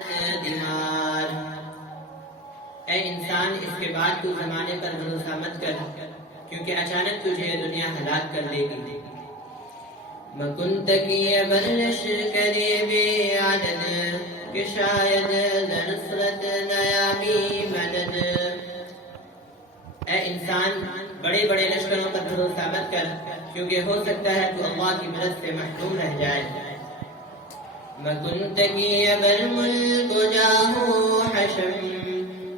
دمار۔ اے انسان، اس کے بعد تو زمانے پر بھروسہ مت کر، کیونکہ اچانک تجھے یہ دنیا ہلاک کر دے گی۔ مکنت کی برش کرے بے عدد، کہ شاید نصرت نیابی مدد۔ اے انسان، بڑے بڑے لشکروں پر بھروسہ مت کر، کیونکہ ہو سکتا ہے تو اللہ کی مدد سے محروم رہ جائے۔ مکنت کی ابر ملک جاہو حشم،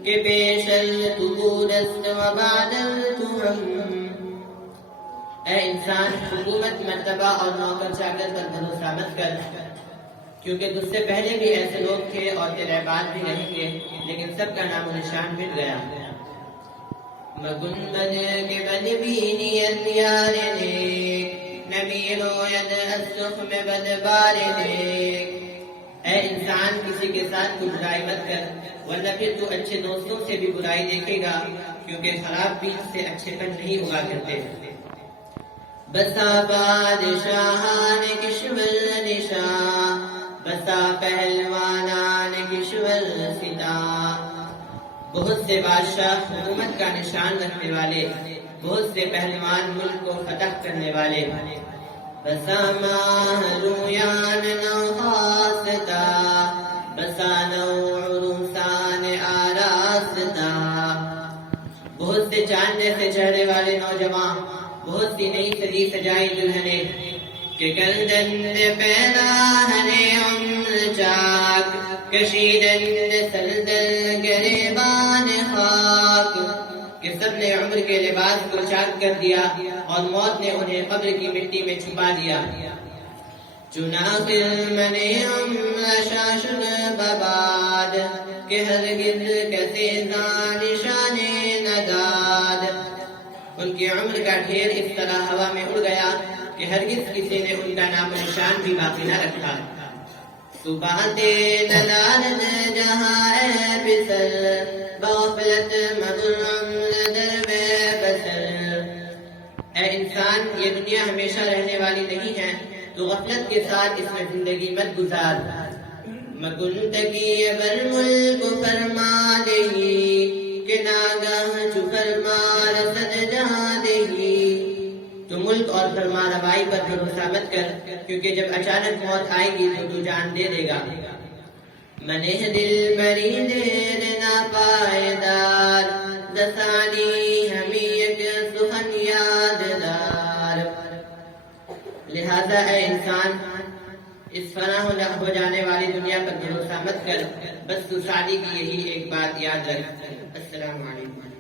کہ پیش التبودست و بعد التهم۔ اے انسان، حکومت، مرتبہ اور نوکر چاکر پر بھروسہ مت کر، کیونکہ تجھ سے پہلے بھی ایسے لوگ تھے اور تیرے بعد بھی رہیں گے، لیکن سب کا نام و نشان مٹ گیا۔ مکن بد کے بد بھی نیت یار نیک، نمیر و ید السخم بد بار نیک۔ اے انسان، کسی کے ساتھ تو برائی مت کر، ورنہ پھر تو اچھے دوستوں سے بھی برائی دیکھے گا، کیونکہ خراب بیج سے اچھے پن نہیں اگا کرتے۔ بسا بادشاہان کشور نشاں، بسا پہلوانان کشور ستا۔ بہت سے بادشاہ حکومت کا نشان رکھنے والے، بہت سے پہلوان ملک کو فتح کرنے والے۔ بسا ماہرویان نو خاصتا، بسا نو عروسان آراستہ۔ بہت سے چاند جیسے چہرے والے نوجوان، بہت سی نئی سجی سجائی دلہنیں، کہ کردند پیراہن عمر چاک، کشیدند سلدل گریبان خاک۔ کہ سب نے عمر کے لباس کو چاک کر دیا اور موت نے انہیں قبر کی مٹی میں چھپا دیا۔ چنا خرمن عمر شاشد بباد، کہ ہرگز کسی نشان نداد۔ ان کی عمر کا ڈھیر اس طرح ہوا میں اڑ گیا کہ ہرگز کسی نے ان کا نام و نشان بھی باقی نہ رکھا۔ صبح دین لالد جہاں اے بسر، بغفلت مگر عمر در بے بسر۔ اے انسان، یہ دنیا ہمیشہ رہنے والی نہیں ہے، تو غفلت کے ساتھ اس میں زندگی مت گزار۔ مکنت کی بر ملک فرما دہی، کہ ناگاہ چو فرما رسد جہاں دہی۔ تو ملک اور فرما روائی پر بھروسہ مت کر، کیونکہ جب اچانک موت آئے گی تو تو جان دے دے گا۔ منہ دل مری دیر نا پائیدار، دسانی ہمیں یک سخن یاددار۔ لہذا اے انسان، اس فنا ہو جانے والی دنیا پر بھروسہ مت کر، بس تو سعدی کی یہی ایک بات یاد رکھ۔ السلام علیکم۔